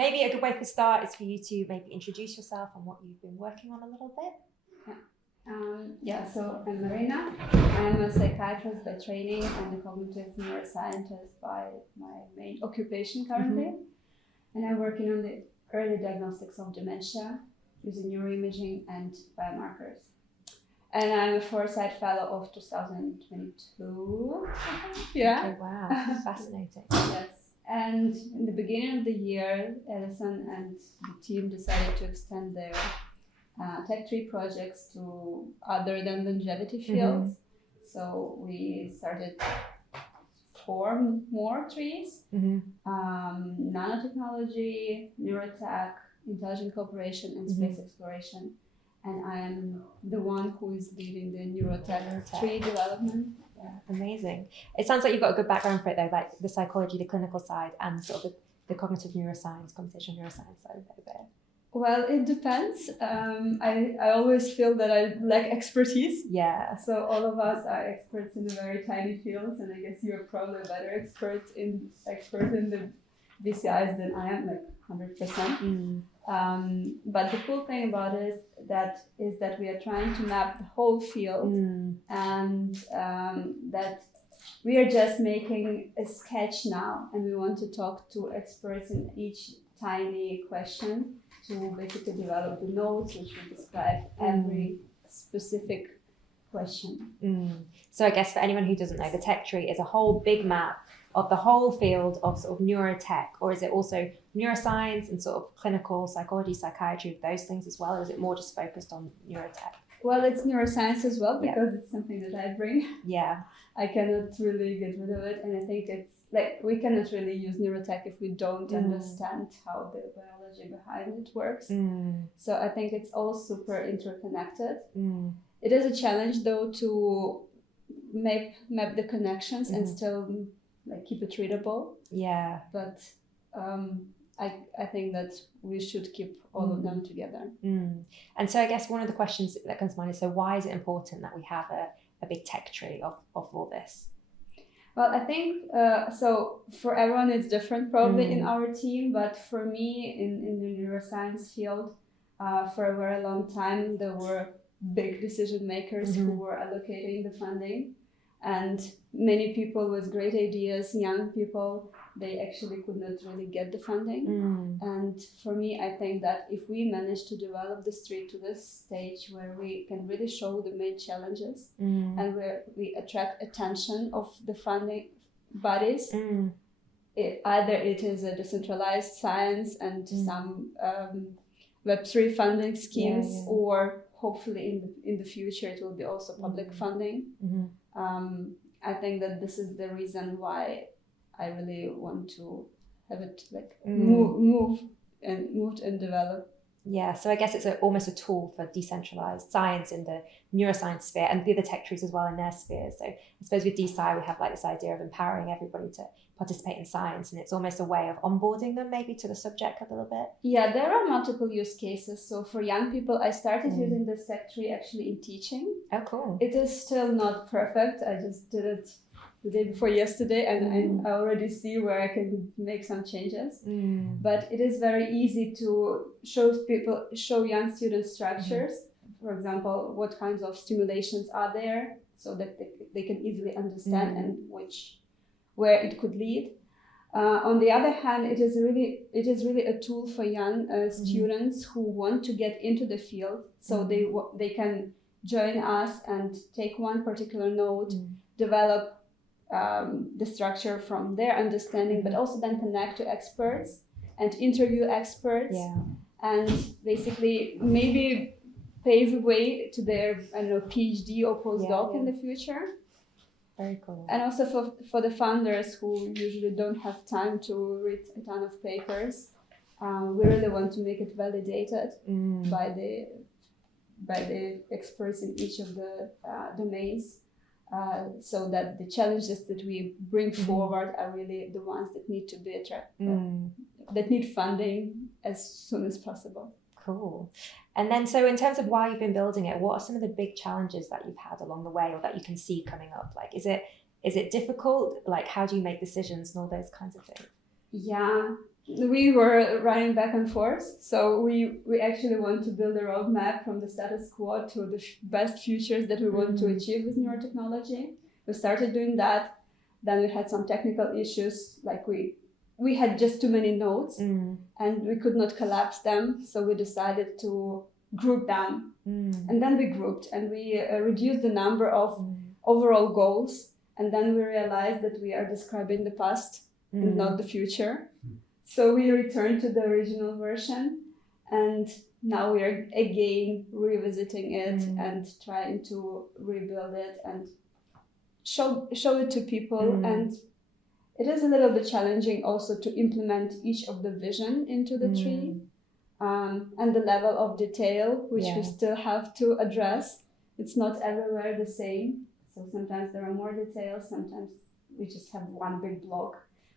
maybe a good way to start is for you to maybe introduce yourself and what you've been working on a little bit. So I'm Maryna. I'm a psychiatrist by training and a cognitive neuroscientist by my main occupation currently. And I'm working on the early diagnostics of dementia using neuroimaging and biomarkers. And I'm a Foresight Fellow of 2022. Yeah. Okay, wow, fascinating. Yes. And in the beginning of the year, Edison and the team decided to extend their Tech tree projects to other than longevity fields. So we started 4 more trees: nanotechnology, Neurotech, intelligent cooperation, and space exploration. And I am the one who is leading the Neurotech tree development. Yeah, amazing. It sounds like you've got a good background for it though, like the psychology, the clinical side, and sort of the cognitive neuroscience, computational neuroscience side of it a bit. Well, it depends. I always feel that I lack expertise. Yeah. So all of us are experts in very tiny fields, and I guess you're probably a better expert in the BCIs than I am, like 100%. But the cool thing about it is that we are trying to map the whole field, and that we are just making a sketch now, and we want to talk to experts in each tiny question to basically develop the notes which will describe every specific question. So I guess for anyone who doesn't know, the tech tree is a whole big map of the whole field of sort of neurotech, or is it also neuroscience and sort of clinical psychology, psychiatry, those things as well, or is it more just focused on neurotech? Well, it's neuroscience as well, because it's something that I bring. Yeah. I cannot really get rid of it, and I think it's like we cannot really use neurotech if we don't understand how the biology behind it works. So I think it's all super interconnected. It is a challenge though to map the connections and still like keep it readable. Yeah. But I think that we should keep all of them together. And so I guess one of the questions that comes to mind is, so why is it important that we have a big tech tree of all this? Well, I think, so for everyone it's different probably in our team, but for me in the neuroscience field, for a very long time, there were big decision makers who were allocating the funding, and many people with great ideas, young people, they actually could not really get the funding. And for me, I think that if we manage to develop the street to this stage where we can really show the main challenges and where we attract attention of the funding bodies, either it is a decentralized science and some Web3 funding schemes, or hopefully in the future it will be also public funding. I think that this is the reason why I really want to have it like moved and develop. Yeah, so I guess it's almost a tool for decentralized science in the neuroscience sphere and the other tech trees as well in their spheres. So I suppose with DSci we have like this idea of empowering everybody to participate in science, and it's almost a way of onboarding them maybe to the subject a little bit. Yeah, there are multiple use cases. So for young people, I started using this tech tree actually in teaching. Oh, cool. It is still not perfect. I just did it the day before yesterday, and I already see where I can make some changes. But it is very easy to show young students structures. For example, what kinds of stimulations are there, so that they can easily understand and where it could lead. On the other hand, it is really a tool for young students who want to get into the field, so they can join us and take one particular node, develop the structure from their understanding, but also then connect to experts and interview experts, and basically maybe pave the way to their PhD or postdoc in the future. Very cool. And also for the founders who usually don't have time to read a ton of papers, we really want to make it validated by the experts in each of the domains, so that the challenges that we bring forward are really the ones that need to be that need funding as soon as possible. Cool. And then, so in terms of why you've been building it, what are some of the big challenges that you've had along the way, or that you can see coming up? Like, is it difficult? Like, how do you make decisions and all those kinds of things? Yeah, we were running back and forth. So we actually want to build a roadmap from the status quo to the best futures that we want to achieve with neurotechnology. We started doing that. Then we had some technical issues, like we had just too many nodes and we could not collapse them. So we decided to group them. And then we grouped and we reduced the number of overall goals. And then we realized that we are describing the past and not the future. So we returned to the original version, and now we are again revisiting it and trying to rebuild it and show it to people. And it is a little bit challenging also to implement each of the vision into the tree, and the level of detail which we still have to address. It's not everywhere the same. So sometimes there are more details, sometimes we just have one big block,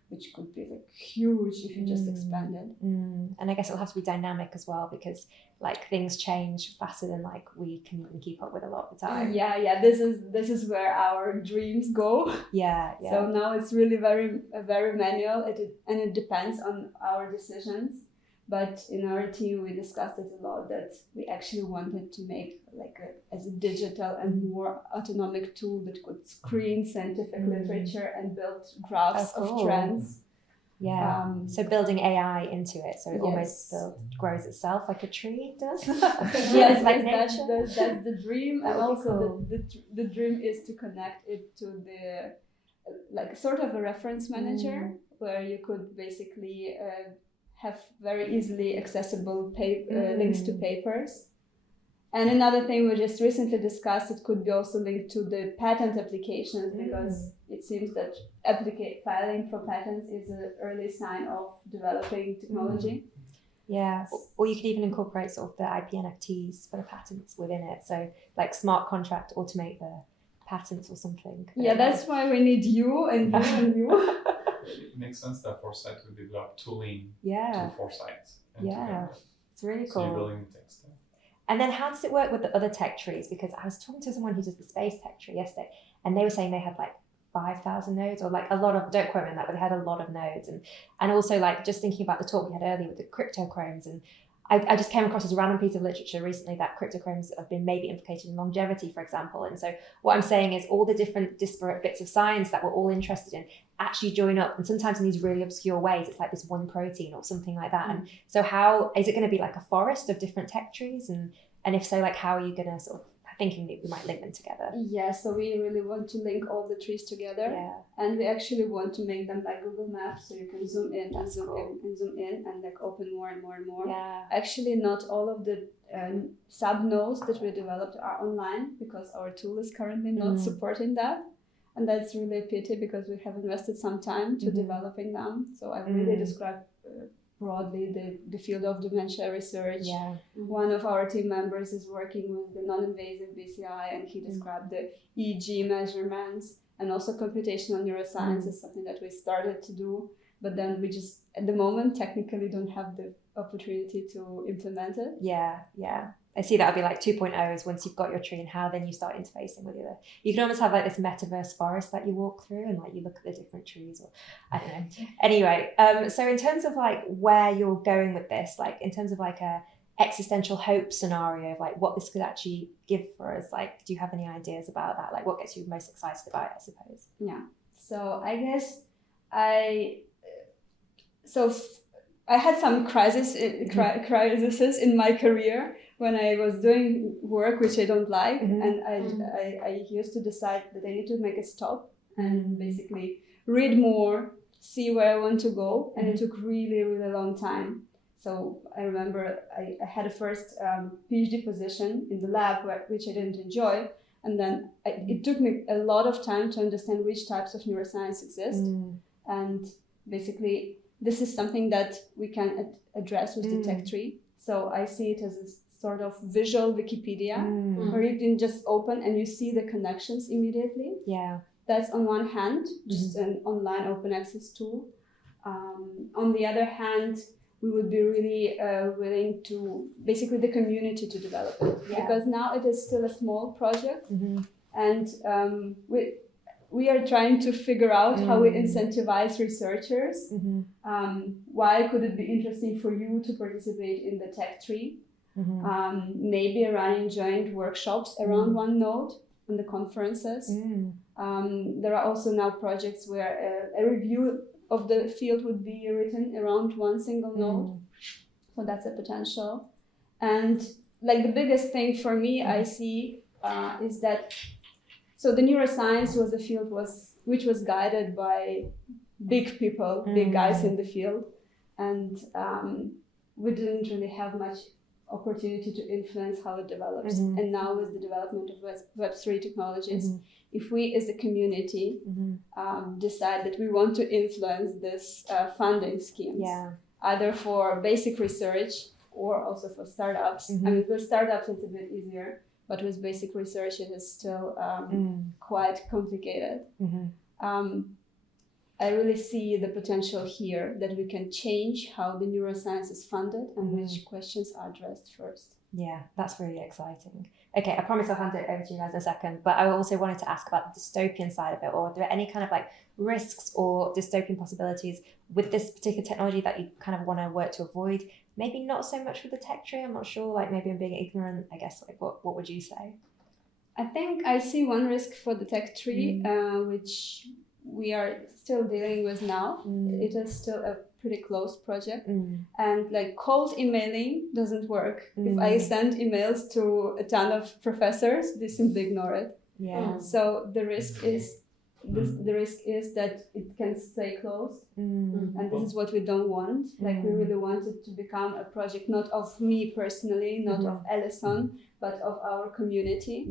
which could be like huge if you just expand it. And I guess it'll have to be dynamic as well, because like things change faster than like we can even keep up with a lot of the time. Yeah. This is where our dreams go. Yeah. So now it's really very manual. It depends on our decisions. But in our team, we discussed it a lot that we actually wanted to make as a digital and more autonomic tool that could screen scientific literature and build graphs of trends. Yeah. So building AI into it, so it almost grows itself like a tree does. Yes, like that's the dream, and also the dream is to connect it to the like sort of a reference manager where you could basically have very easily accessible links to papers. And another thing we just recently discussed, it could be also linked to the patent applications, because it seems that filing for patents is an early sign of developing technology. Yeah, or you could even incorporate sort of the IP NFTs for the patents within it. So like smart contract automate the patents or something. Yeah, that's why we need you and you and you. It makes sense that Foresight would develop tooling to Foresight. It's really cool. So you're building the tech stack. And then how does it work with the other tech trees? Because I was talking to someone who does the space tech tree yesterday, and they were saying they had like 5,000 nodes, or like a lot of, don't quote me on that, but they had a lot of nodes. And also like just thinking about the talk we had earlier with the cryptochromes, and I just came across this random piece of literature recently that cryptochromes have been maybe implicated in longevity, for example. And so what I'm saying is all the different disparate bits of science that we're all interested in actually join up, and sometimes in these really obscure ways. It's like this one protein or something like that. And so how is it going to be, like a forest of different tech trees? And if so, like how are you going to sort of thinking that we might link them together? Yeah, so we really want to link all the trees together. Yeah. And we actually want to make them like Google Maps, so you can zoom in and zoom in and zoom in and like open more and more and more. Yeah. Actually, not all of the sub nodes that we developed are online, because our tool is currently not supporting that. And that's really a pity, because we have invested some time to developing them. So I really described broadly the field of dementia research. Yeah. One of our team members is working with the non-invasive BCI, and he described the EEG measurements, and also computational neuroscience is something that we started to do, but then we just at the moment technically don't have the opportunity to implement it. Yeah. I see that would be like 2.0s once you've got your tree, and how then you start interfacing with the other. You can almost have like this metaverse forest that you walk through, and like you look at the different trees, or I don't know. Anyway, so in terms of like where you're going with this, like in terms of like a existential hope scenario of like what this could actually give for us, like do you have any ideas about that? Like what gets you most excited about it, I suppose? Yeah. So I guess I had some crises in my career when I was doing work which I don't like, and I used to decide that I need to make a stop and basically read more, see where I want to go, and it took really, really long time. So I remember I had a first PhD position in the lab which I didn't enjoy, and then it took me a lot of time to understand which types of neuroscience exist, and basically this is something that we can address with the tech tree. So I see it as a sort of visual Wikipedia where you can just open and you see the connections immediately. Yeah. That's on one hand, just an online open access tool. On the other hand, we would be really willing to, basically the community to develop it. Yeah. Because now it is still a small project, and we are trying to figure out how we incentivize researchers. Why could it be interesting for you to participate in the tech tree? Maybe running joint workshops around one node on the conferences. There are also now projects where a review of the field would be written around one single node. So that's a potential. And like the biggest thing for me I see is that, so the neuroscience was a field which was guided by big people, big guys in the field. And we didn't really have much opportunity to influence how it develops. And now with the development of Web3 technologies, if we as a community decide that we want to influence this funding schemes, either for basic research or also for startups. I mean, with startups it's a bit easier, but with basic research it is still quite complicated. I really see the potential here that we can change how the neuroscience is funded and which questions are addressed first. Yeah, that's really exciting. Okay, I promise I'll hand it over to you guys in a second, but I also wanted to ask about the dystopian side of it, or are there any kind of like risks or dystopian possibilities with this particular technology that you kind of want to work to avoid? Maybe not so much with the tech tree, I'm not sure, like maybe I'm being ignorant, I guess, like what would you say? I think I see one risk for the tech tree, which we are still dealing with now. It is still a pretty closed project, and like cold emailing doesn't work. If I send emails to a ton of professors, they simply ignore it. So the risk is that it can stay closed, and this is what we don't want. Like we really want it to become a project not of me personally, not of Ellison, but of our community.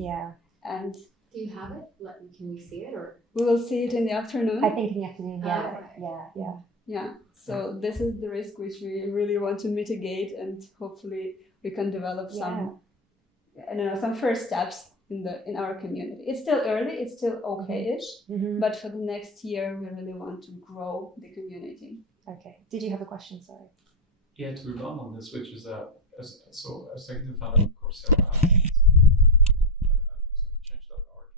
And do you have it? Can we see it, or we will see it in the afternoon? I think in the afternoon. Yeah. So this is the risk which we really want to mitigate, and hopefully we can develop some first steps in our community. It's still early, it's still okay-ish, but for the next year we really want to grow the community. Okay. Did you have a question? Sorry. Yeah, to rebound on this, which is so executive founder of Coursera, change.org,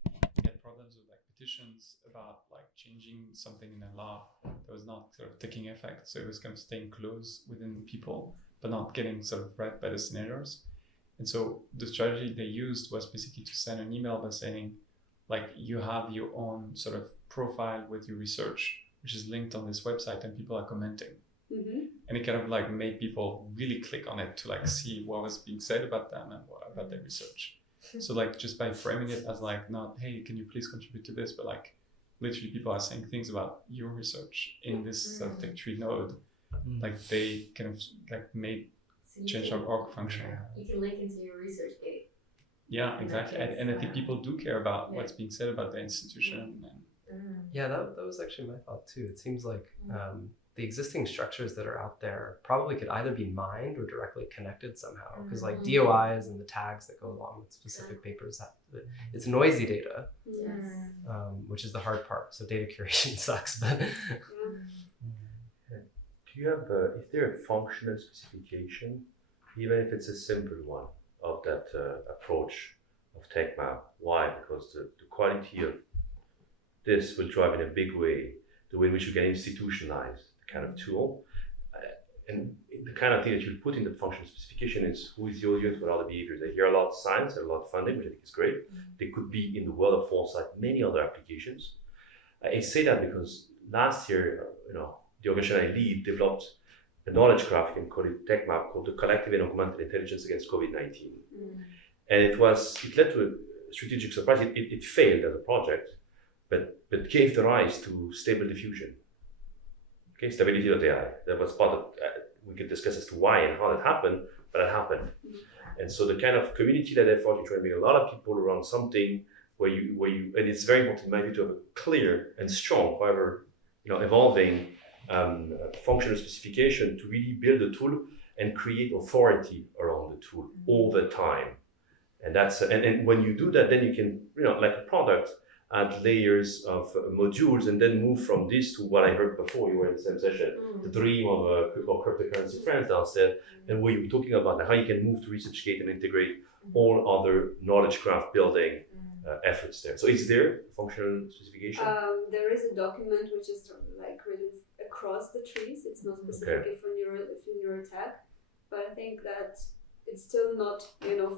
had problems with like petitions about like changing something in a law that was not sort of taking effect. So it was kind of staying close within people, but not getting sort of read by the senators. And so the strategy they used was basically to send an email by saying, like, you have your own sort of profile with your research, which is linked on this website, and people are commenting. And it kind of like made people really click on it to like see what was being said about them and about their research. So like just by framing it as like not, hey, can you please contribute to this, but like literally people are saying things about your research in this sort of tech tree node, like they kind of like made change.org function. You can link into your research gate. Yeah, exactly. And I think people do care about what's being said about the institution. Yeah, that was actually my thought too. It seems like the existing structures that are out there probably could either be mined or directly connected somehow, because like DOIs and the tags that go along with specific papers, it's noisy data, which is the hard part. So data curation sucks, but do you have is there a functional specification, even if it's a simple one, of that approach of TechMap? Why? Because the quality of this will drive in a big way the way in which you can institutionalize the kind of tool. And the kind of thing that you put in the functional specification is who is the audience, what are the behaviors. I hear a lot of science and a lot of funding, which I think is great. They could be in the world of Foresight, many other applications. I say that because last year, the organization I lead developed a knowledge graph, you can call it TechMap, called the Collective and Augmented Intelligence Against COVID-19. And it led to a strategic surprise. It failed as a project, but gave the rise to Stable Diffusion. Okay, stability.ai. That was part of, we could discuss as to why and how that happened, but it happened. And so the kind of community-led effort, you try to bring a lot of people around something where you, and it's very important in my view to have a clear and strong, however, evolving functional specification to really build a tool and create authority around the tool all the time. And that's, and when you do that, then you can, like a product, add layers of modules, and then move from this to what I heard before. You were in the same session, the dream of cryptocurrency friends downstairs, and where you were talking about how you can move to ResearchGate and integrate all other knowledge graph building efforts there. So is there functional specification? There is a document which is like written across the trees. It's not specifically for Neurotech, but I think that it's still not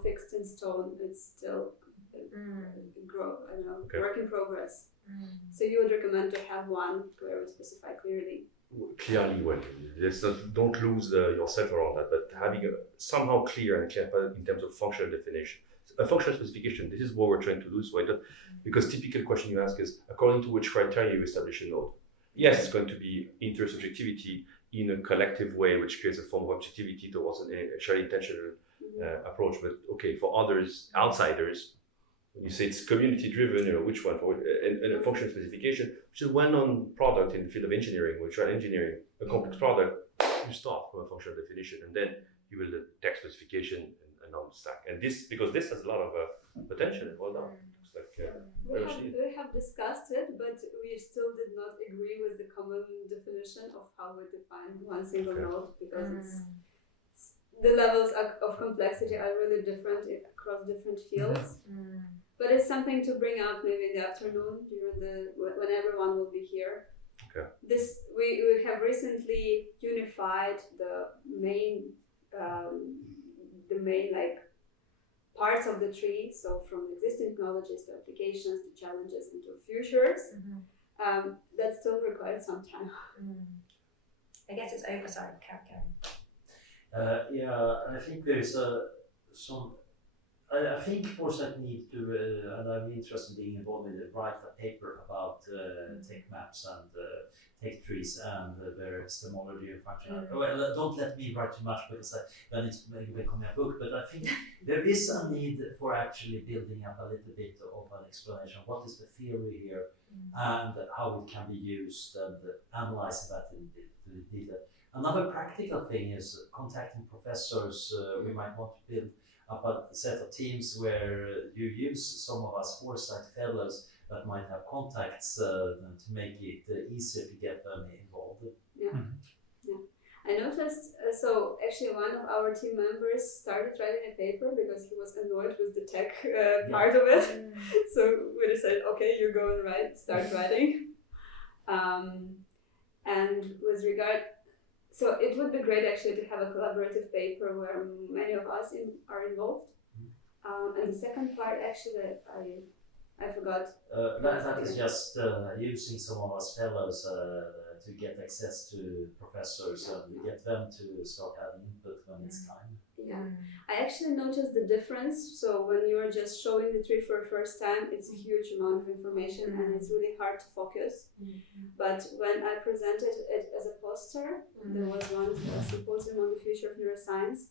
fixed in stone. It's still work in progress. So you would recommend to have one where we specify clearly. Clearly, well, don't lose yourself around that, but having somehow clear and clear in terms of functional definition. A functional specification, this is what we're trying to do. So because typical question you ask is, according to which criteria you establish a node? Yes, it's going to be intersubjectivity in a collective way, which creates a form of objectivity towards a shared intentional approach. But okay, for others, outsiders, when you say it's community driven, which one? And a functional specification, which is a well-known product in the field of engineering. When you try engineering a complex product, you start from a functional definition, and then you will the text specification and on the stack. And because this has a lot of potential. Well done. We have discussed it, but we still did not agree with the common definition of how we define one single node, because the levels of complexity are really different across different fields. But it's something to bring up maybe in the afternoon when everyone will be here. Okay. We have recently unified the main like parts of the tree, so from existing technologies to applications to challenges and to futures. That still requires some time. I guess it's over. Sorry, Karen. I think there's some. I think Foresight need to, and I'm interested in being involved in write a paper about tech maps and tech trees and their epistemology and functionality. Well, don't let me write too much because then it's maybe becoming a book. But I think there is a need for actually building up a little bit of an explanation. What is the theory here, and how it can be used, and analyzing that in detail. Another practical thing is contacting professors. We might want to build up a set of teams where you use some of us Foresight fellows that might have contacts to make it easier to get them involved. Yeah. I noticed, so actually one of our team members started writing a paper because he was annoyed with the tech part of it. So we decided, okay, you go and start writing. And with regard, so it would be great actually to have a collaborative paper where many of us are involved. And the second part, actually, I forgot. That is just using some of us fellows to get access to professors and get them to start having input when it's time. Yeah, I actually noticed the difference. So when you are just showing the tree for the first time, it's a huge amount of information and it's really hard to focus. But when I presented it as a poster, there was one symposium on the future of neuroscience,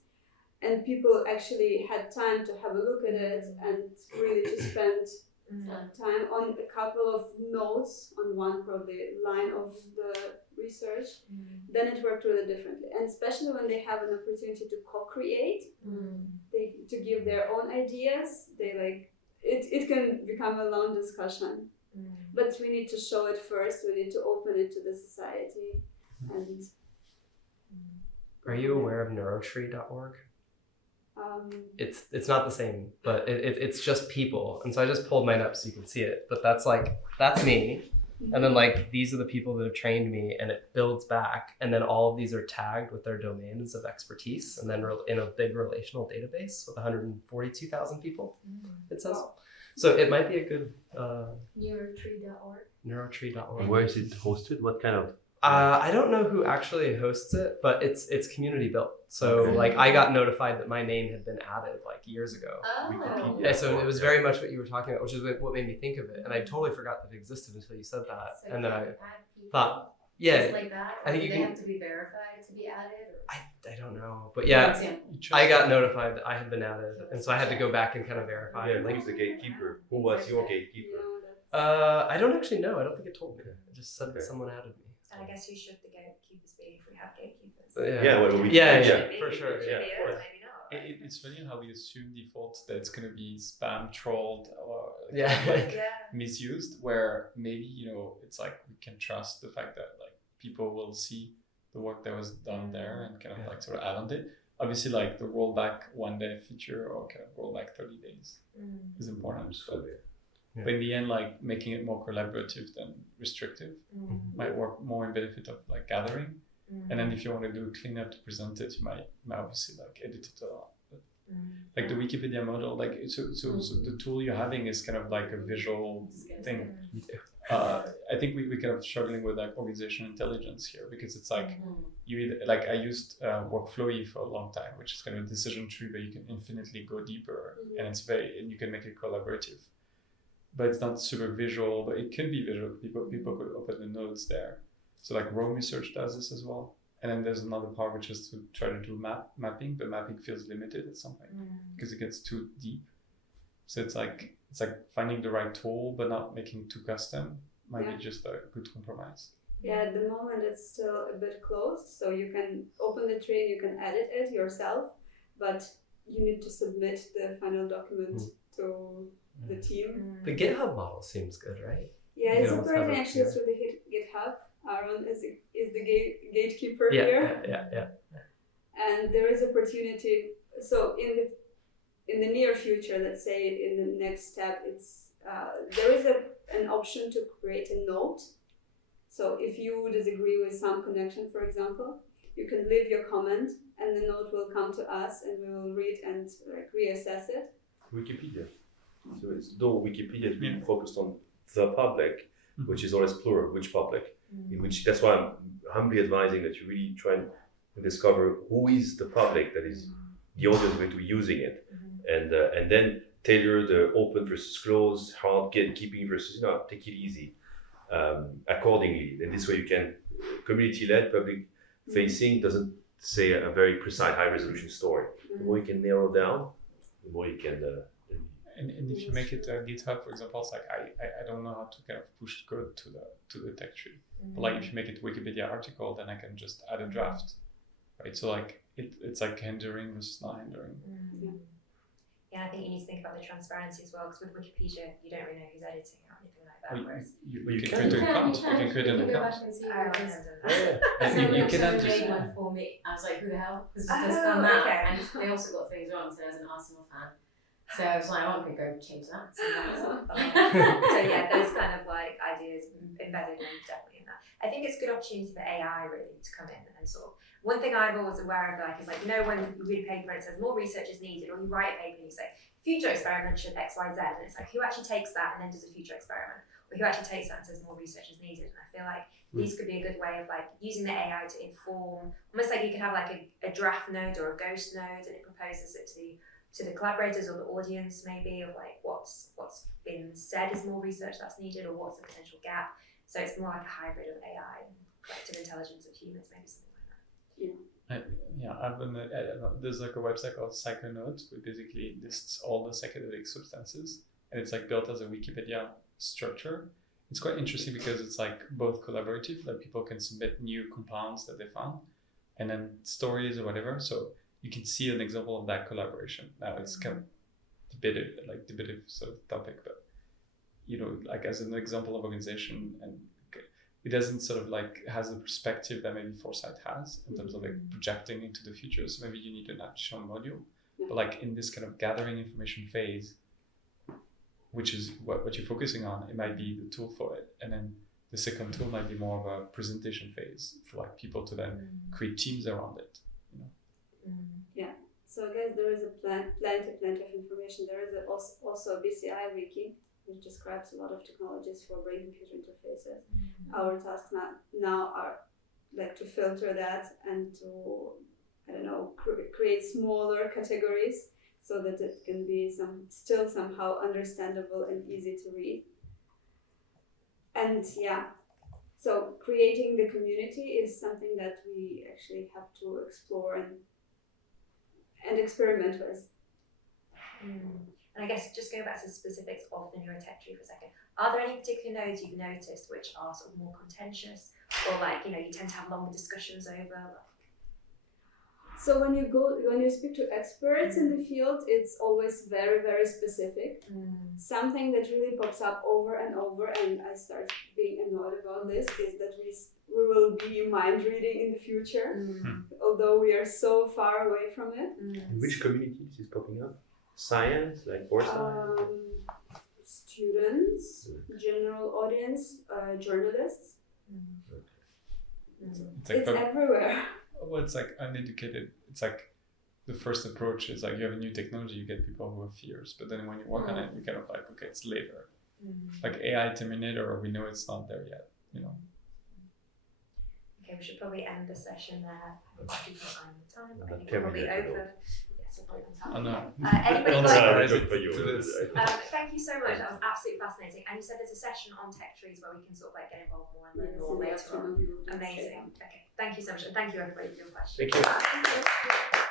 and people actually had time to have a look at it and really to spend time on a couple of notes on one probably line of the research, then it worked really differently. And especially when they have an opportunity to co-create, to give their own ideas, it can become a long discussion. But we need to show it first, we need to open it to the society. And are you aware of neurotree.org? It's not the same, but it's just people. And so I just pulled mine up so you can see it. But that's me. And then these are the people that have trained me, and it builds back. And then all of these are tagged with their domains of expertise, and then in a big relational database with 142,000 people, it says. So it might be a good Neurotree.org. Where is it hosted? What kind of? I don't know who actually hosts it, but it's community built. So I got notified that my name had been added years ago. Yeah, so it was very much what you were talking about, which is what made me think of it. And I totally forgot that it existed until you said that. So and then I thought, yeah, just like that. I think do you they can, have to be verified to be added? Or? I don't know, but yeah, For example. I got notified that I had been added, and so I had to go back and kind of verify. Yeah, who's the gatekeeper? Who was your gatekeeper? I don't actually know. I don't think it told me. It just said that someone added me. And I guess who should the gatekeepers be if we have gatekeepers? Yeah, well, yeah, for sure. Maybe Yeah. it is, maybe not. It's funny how we assume default that it's going to be spam trolled or misused, where maybe, it's like we can trust the fact that like people will see the work that was done there and kind of like sort of add on it. Obviously, like the rollback 1 day feature or kind of rollback 30 days is important. But in the end, like making it more collaborative than restrictive might work more in benefit of like gathering. And then if you want to do a cleanup to present it, you might obviously like edit it a lot. But like the Wikipedia model, like so the tool you're having is kind of like a visual thing. I think we kind of struggling with like organizational intelligence here, because it's like you either, like I used Workflowy for a long time, which is kind of a decision tree where you can infinitely go deeper, and and you can make it collaborative. But it's not super visual, but it can be visual. People could open the nodes there. So like Rome Research does this as well. And then there's another part which is to try to do mapping, but mapping feels limited at some point because it gets too deep. So it's like finding the right tool, but not making it too custom might be just a good compromise. Yeah, at the moment it's still a bit closed, so you can open the tree and you can edit it yourself, but you need to submit the final document to the team. The GitHub model seems good, right? Yeah, it's operating actually through the GitHub. Aaron is the gatekeeper here. Yeah. And there is opportunity. So in the near future, let's say in the next step, it's there is an option to create a note. So if you disagree with some connection, for example, you can leave your comment, and the note will come to us, and we will read and like reassess it. Wikipedia. So it's though Wikipedia is really focused on the public, which is always plural, which public. In which that's why I'm humbly advising that you really try and discover who is the public that is the audience going to be using it, and then tailor the open versus closed, hard gatekeeping versus take it easy accordingly. And this way you can community-led, public facing doesn't say a very precise high resolution story. The more you can narrow down, the more you can. And if you make it GitHub, for example, it's like I don't know how to kind of push code to the tech tree. But like if you make it Wikipedia article, then I can just add a draft, right? So like it's like hindering versus not hindering. Yeah, I think you need to think about the transparency as well, because with Wikipedia, you don't really know who's editing it or anything like that. Whereas you can create an account. You can create an account. You can made one for me. I was like, who the hell? Because it's just done that. Okay. And they also got things wrong, so there's an Arsenal fan. So I was like, I want to go change that. So yeah, those kind of like ideas embedded definitely in that. I think it's a good opportunity for AI really to come in and sort of, one thing I'm always aware of like is like, when you read a paper and it says more research is needed, or you write a paper and you say future experiment should X, Y, Z, and it's like who actually takes that and then does a future experiment, or who actually takes that and says more research is needed. And I feel like these could be a good way of like using the AI to inform, almost like you could have like a draft node or a ghost node, and it proposes it to the collaborators or the audience maybe of like what's been said is more research that's needed, or what's the potential gap. So it's more like a hybrid of AI and collective intelligence of humans, maybe something like that. There's like a website called Psychonauts, which basically lists all the psychedelic substances, and it's like built as a Wikipedia structure. It's quite interesting because it's like both collaborative, like people can submit new compounds that they found, and then stories or whatever. So you can see an example of that collaboration. Now it's kind of debative sort of topic, but like as an example of organization, and it doesn't sort of like has the perspective that maybe Foresight has in terms of like projecting into the future. So maybe you need an additional module, but like in this kind of gathering information phase, which is what you're focusing on, it might be the tool for it. And then the second tool might be more of a presentation phase for like people to then create teams around it. Yeah. So I guess there is a plenty of information. There is also a BCI wiki, which describes a lot of technologies for brain-computer interfaces. Our tasks now are like to filter that and to, create smaller categories so that it can be still somehow understandable and easy to read. And so creating the community is something that we actually have to explore and experiment with. And I guess just going back to the specifics of the Neurotech tree for a second, are there any particular nodes you've noticed which are sort of more contentious, or like, you tend to have longer discussions over? So when you speak to experts in the field, it's always very, very specific. Something that really pops up over and over, and I start being annoyed about this, is that we will be mind reading in the future, although we are so far away from it. In which communities is popping up? Science, like Foresight? Students, general audience, journalists. It's everywhere. Well, it's like uneducated. It's like the first approach is like you have a new technology, you get people who have fears, but then when you work on it, you kind of like, okay, it's later. Like AI Terminator, we know it's not there yet, you know. Okay, we should probably end the session there. People are on the time. I think Can we're we probably do over. Yes, we're probably on time. Oh no. Anybody Don't like? surprise Good it for you. to this. Thank you so much. That was absolutely fascinating. And you said there's a session on tech trees where we can sort of like get involved more and learn more later on. Amazing. Okay, thank you so much, and thank you everybody for your questions. Thank you.